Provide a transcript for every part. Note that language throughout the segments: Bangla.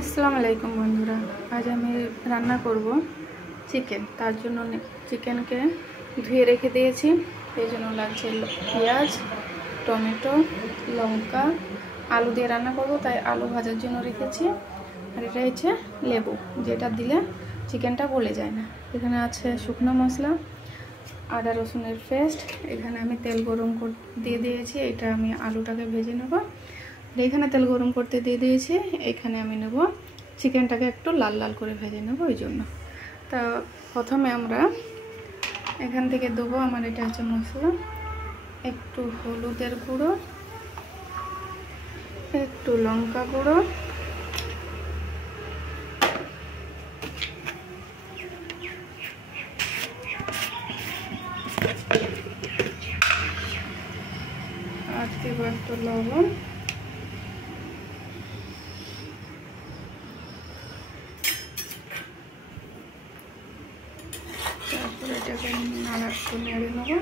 আসসালামু আলাইকুম বন্ধুরা, আজ আমি রান্না করব চিকেন। তার জন্য চিকেনকে ধুয়ে রেখে দিয়েছি। এই জন্য লাগছে পেঁয়াজ, টমেটো, লঙ্কা, আলু দিয়ে রান্না করব, তাই আলু ভাজার জন্য রেখেছি। আর এটা হচ্ছে লেবু, যেটা দিলে চিকেনটা গলে যায় না। এখানে আছে শুকনো মশলা, আদা রসুনের পেস্ট। এখানে আমি তেল গরম দিয়ে দিয়েছি, এটা আমি আলুটাকে ভেজে নেব। এখানে তেল গরম করতে দিয়ে দিয়েছি, এখানে আমি নেব চিকেনটাকে একটু লাল লাল করে ভেজে নেব। ওই জন্য তা প্রথমে আমরা এখান থেকে দেবো, আমার এটা হচ্ছে মশলা, একটু হলুদের গুঁড়ো, একটু লঙ্কা গুঁড়ো, আর দেবো একটু লবণ, তারপর এটাকে নেড়ে নেবো।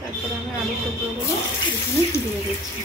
তারপর আমি আলু টুকরোগুলো এখানে দিয়ে দিচ্ছি।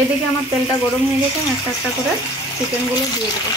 এদিকে আমার তেলটা গরম হয়ে গেছে, একটা একটা করে চিকেনগুলো দিয়ে দেবো।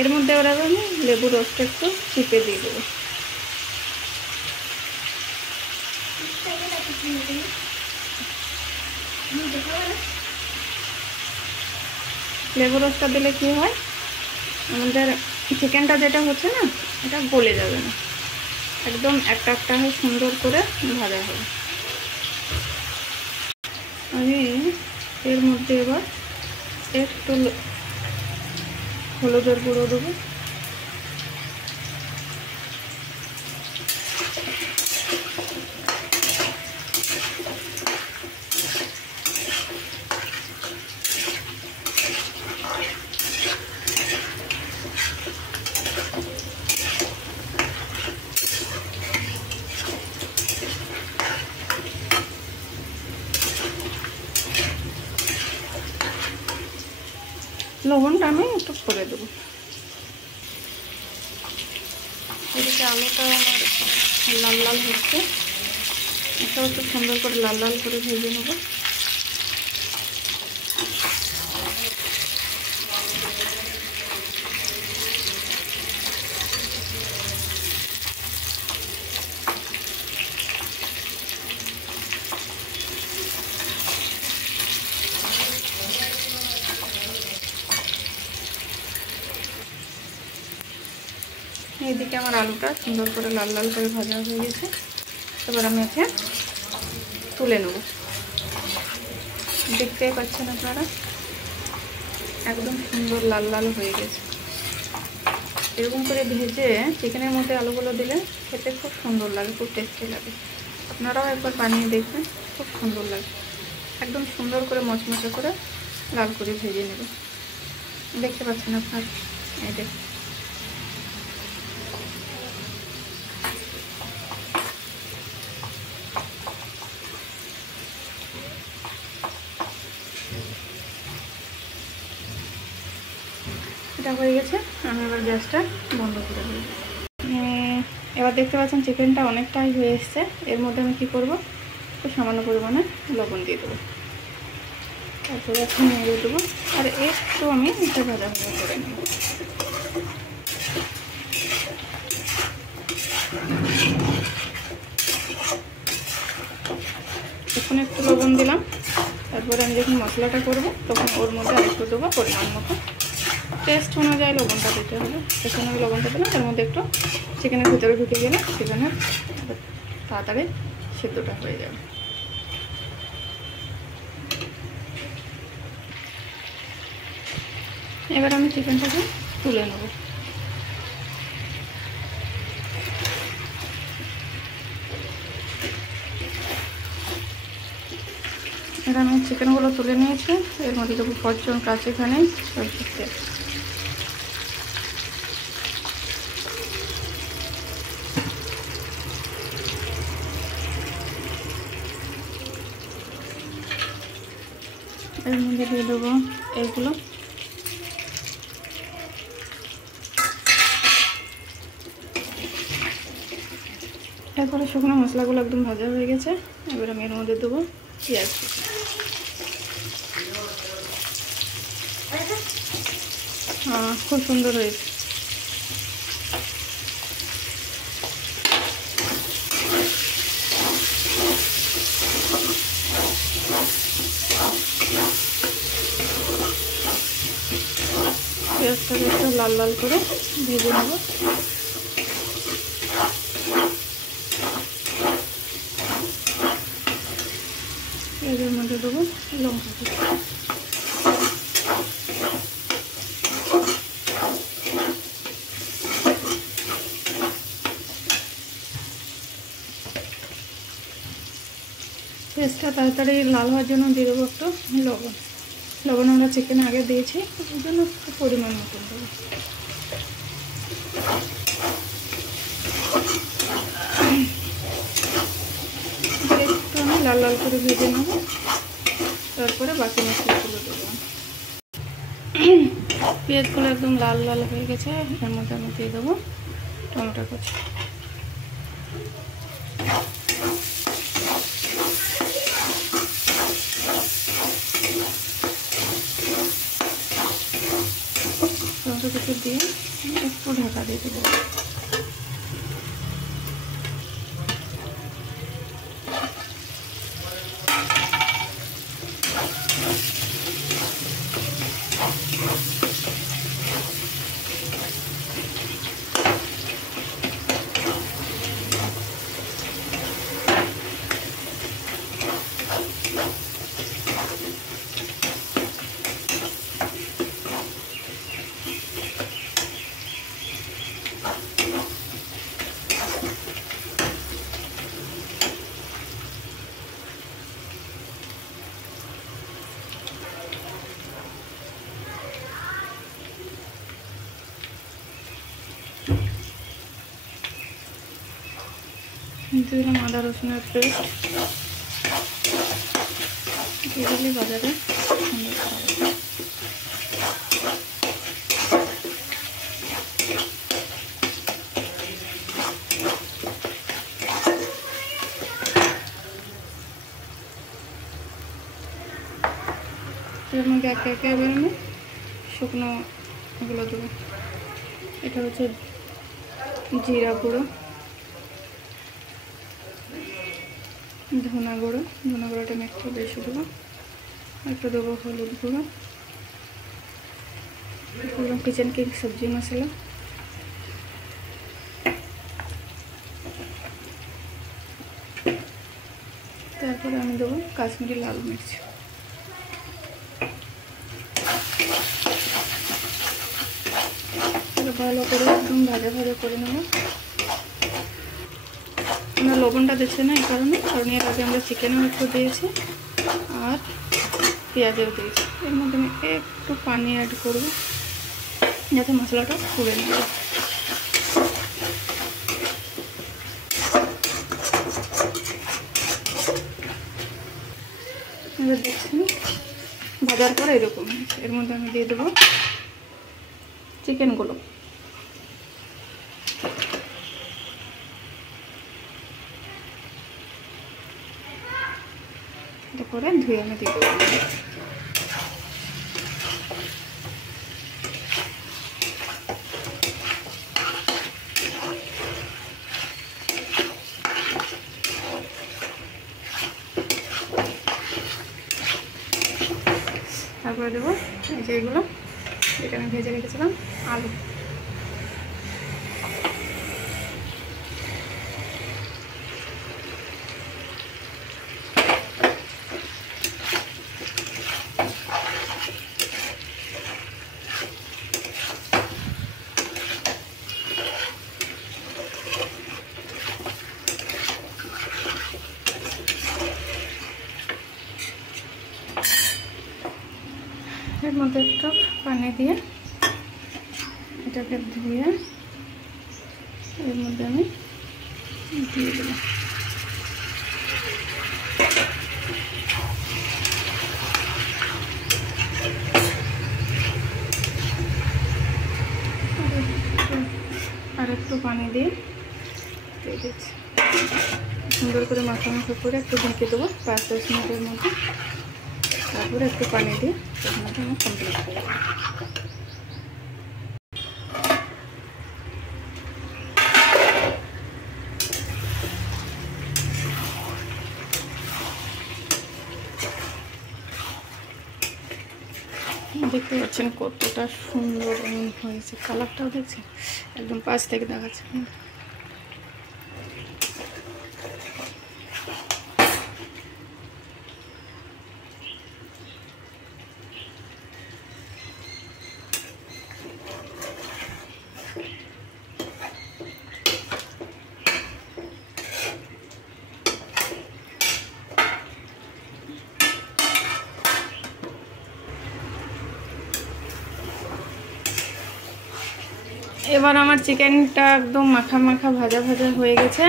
এর মধ্যে ওরা আমি লেবু রসটা একটু চিপে দিয়ে দেবো। লেবু রসটা দিলে কি হয়, আমাদের চিকেনটা যেটা হচ্ছে না, এটা গলে যাবে না, একদম একটা একটা হয়ে সুন্দর করে ভাজা হবে। আমি এর মধ্যে এবার একটু হলুদের গুঁড়ো দেবো, লবণটা আমি একটু করে দেবো। এদিকে আলুটা আমার লাল লাল হচ্ছে, এটাও একটু সুন্দর করে লাল লাল করে ভেজে নেবো। এইদিকে আমার আলুটা সুন্দর করে লাল লাল করে ভাজা হয়ে গেছে, এবার আমি একে তুলে নেব। দেখতেই পাচ্ছেন আপনারা, একদম সুন্দর লাল লাল হয়ে গেছে। এরকম করে ভেজে চিকেনের মধ্যে আলুগুলো দিলে খেতে খুব সুন্দর লাগে, খুব টেস্টি লাগে। আপনারাও একবার বানিয়ে দেখবেন, খুব সুন্দর লাগে। একদম সুন্দর করে মচমচে করে লাল করে ভেজে নেবে। দেখতে পাচ্ছেন আপনারা, এই দেখুন। এটা হয়ে গেছে, আমি এবার গ্যাসটা বন্ধ করে দেব। এবার দেখতে পাচ্ছেন চিকেনটা অনেকটাই হয়ে এসছে। এর মধ্যে আমি কী করবো, একটু সামান্য পরিমাণে লবণ দিয়ে দেবো, তারপরে একটু নেড়ে দেবো, আর একটু আমি এটা ভাজা ভাজা করে নেব। এখন একটু লবণ দিলাম, তারপরে আমি যখন মশলাটা করব তখন ওর মধ্যে আরেকটু দেবো পরিমাণ মতো, টেস্ট অনুযায়ী লবণটা দিতে হবে। এখন আমি লবণটা দিলাম, তার মধ্যে একটু চিকেনের ভিতরে ঢুকে গেলে চিকেনের তাড়াতাড়ি সিদ্ধটা হয়ে যাবে। এবার আমি চিকেনটাকে তুলে নেব। এবার আমি চিকেনগুলো তুলে নিয়েছি, এর মধ্যে দেবো ফরচুন কাঁচি এখানে সরষের তেল। এর মধ্যে দিয়ে দেবো এইগুলো, তারপরে শুকনো মশলাগুলো একদম ভাজা হয়ে গেছে। এবার আমি এর মধ্যে দেবো পেঁয়াজ। খুব সুন্দর হয়েছে। পেঁয়াজটাকে একটু লাল লাল করে ভেজে নেব। এর মধ্যে দেবো লঙ্কা কুচি। পেঁয়াজটা তাড়াতাড়ি লাল হওয়ার জন্য দিয়ে দেবো একটু লবণ। লবণ আমরা চিকেন আগে দিয়েছি, ওই জন্য একটু পরিমাণ মতন দেবো। একটু আমি লাল লাল করে ভেজে নেব, তারপরে বাকি মশলাগুলো দেবো। পেঁয়াজগুলো একদম লাল লাল হয়ে গেছে, এর মধ্যে আমি দিয়ে দেবো টমেটো কুচি। টমেটো কুচি দিয়ে একটু ঢাকা দিয়ে দেবো। দিলাম আদা রসুনের পেস্ট, দিয়ে দিলে বাজারে সুন্দর খাওয়া যাবে। এর মধ্যে একে একে এবার আমি শুকনো এগুলো দেবো। এটা হচ্ছে জিরা গুঁড়ো, ধনা গুঁড়ো, ধনা গুঁড়োটা আমি একটু বেশি দেবো, একটু দেবো হলুদ গুঁড়ো, পুরো কিচেন কিং সবজি মশলা, তারপরে আমি দেবো কাশ্মীরি লাল মির্চ। ভালো করে একদম ভাজা ভাজা করে নেব। আমরা লবণটা দিচ্ছি না এই কারণে, কারণ এর আগে আমরা চিকেনও একটু দিয়েছি আর পেঁয়াজও দিয়েছি। এর মধ্যে আমি একটু পানি অ্যাড করব যাতে মশলাটা পুড়ে নেবে। এবার দেখছেন ভাজার পর এরকম, এর মধ্যে আমি দিয়ে দেবো চিকেনগুলো। তারপরে ধুয়ে আমি দিয়ে দেবো। তারপরে দেবো এই যে এগুলো, এটা আমি ভেজে রেখেছিলাম, আলু। এর মধ্যে একটু পানি দিয়ে এটাকে ধুয়ে এর মধ্যে আমি দিয়ে দেবো। আর একটু পানি দিয়ে দিচ্ছি, সুন্দর করে মাখা করে একটু ঢেকে দেবো 5-10 মিনিটের মধ্যে। তারপরে একটু পানি দিয়ে রান্নাটা আমি কমপ্লিট করে দেবো। দেখতে পাচ্ছেন কতটা সুন্দর হয়েছে, কালারটাও দেখছেন, একদম পাশ থেকে দেখাচ্ছে। এবার আমার চিকেনটা একদম মাখা মাখা ভাজা ভাজা হয়ে গেছে,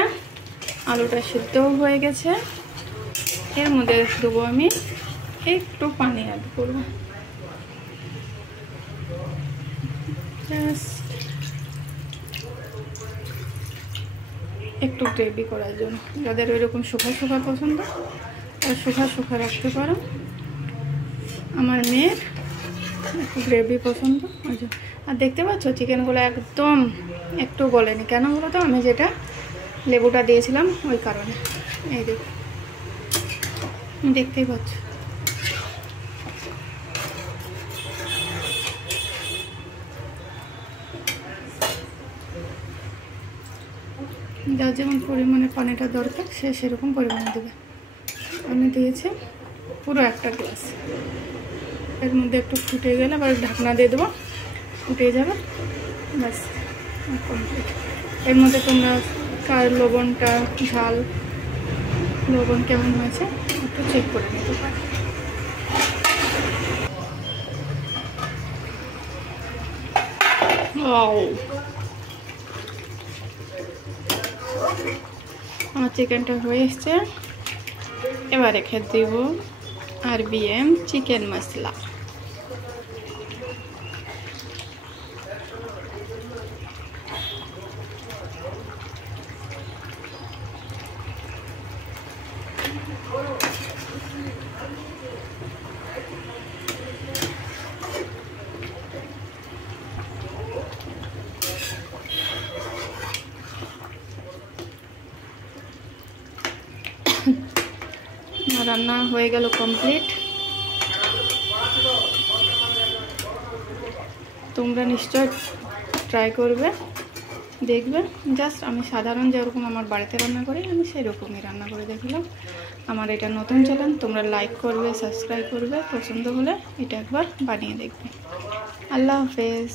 আলুটা সিদ্ধও হয়ে গেছে। এর মধ্যে দেবো আমি একটু পানি অ্যাড করব, একটু গ্রেভি করার জন্য। যাদের ওইরকম শুকা শুকা পছন্দ আর শুকা শুকা রাখতে পারো। আমার মেয়ের একটু গ্রেভি পছন্দ। আর দেখতে পাচ্ছ চিকেনগুলো একদম একটু গলেনি, কেন বলো তো? আমি যেটা লেবুটা দিয়েছিলাম ওই কারণে। এই দেখো, দেখতেই পাচ্ছ। যার যেমন পরিমাণে পানিটা দরকার সে সেরকম পরিমাণে দেবে। আমি দিয়েছি পুরো 1 গ্লাস। এর মধ্যে একটু ফুটে গেলে আবার ঢাকনা দিয়ে দেবো, ফুটে যাবে, ব্যাস কমপ্লিট। এর মধ্যে তোমরা কার লবণটা, ঝাল লবণ কেমন হয়েছে একটু চেক করে নিতে পারো। আমার চিকেনটা হয়ে এসছে। এবার রেখে দেব RBM চিকেন মশলা। রান্না হয়ে গেল কমপ্লিট। তোমরা নিশ্চয় ট্রাই করবে, দেখবে। জাস্ট আমি সাধারণ যেরকম আমার বাড়িতে রান্না করি আমি সেরকমই রান্না করে দেখলাম। আমার এটা নতুন চ্যানেল, তোমরা লাইক করবে, সাবস্ক্রাইব করবে, পছন্দ হলে এটা একবার বানিয়ে দেখবে। আল্লাহ হাফেজ।